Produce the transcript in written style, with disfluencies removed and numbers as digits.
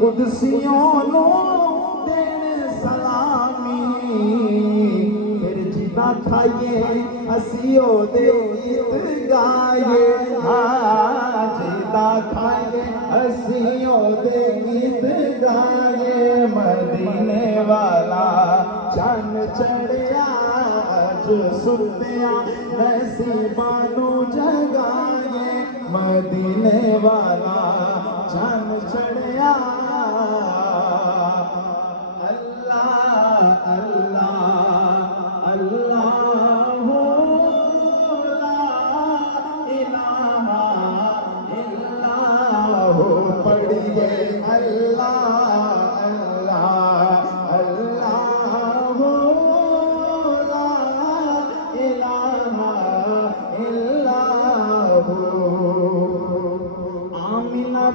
قدسیوں نو دین سلامی پھر جنا کھائیے اسیو دے گیت گائیے جنا کھائیے اسیو دے گیت گائیے مدینے والا چن چڑھیا اج ستیا نصیبانو جگائے مدینے والا چن چڑھیا اللہ اللہ اللہ لا الہ الا ہو پڑھیے اللہ اللہ اللہ لا الہ الا ہو آمینہ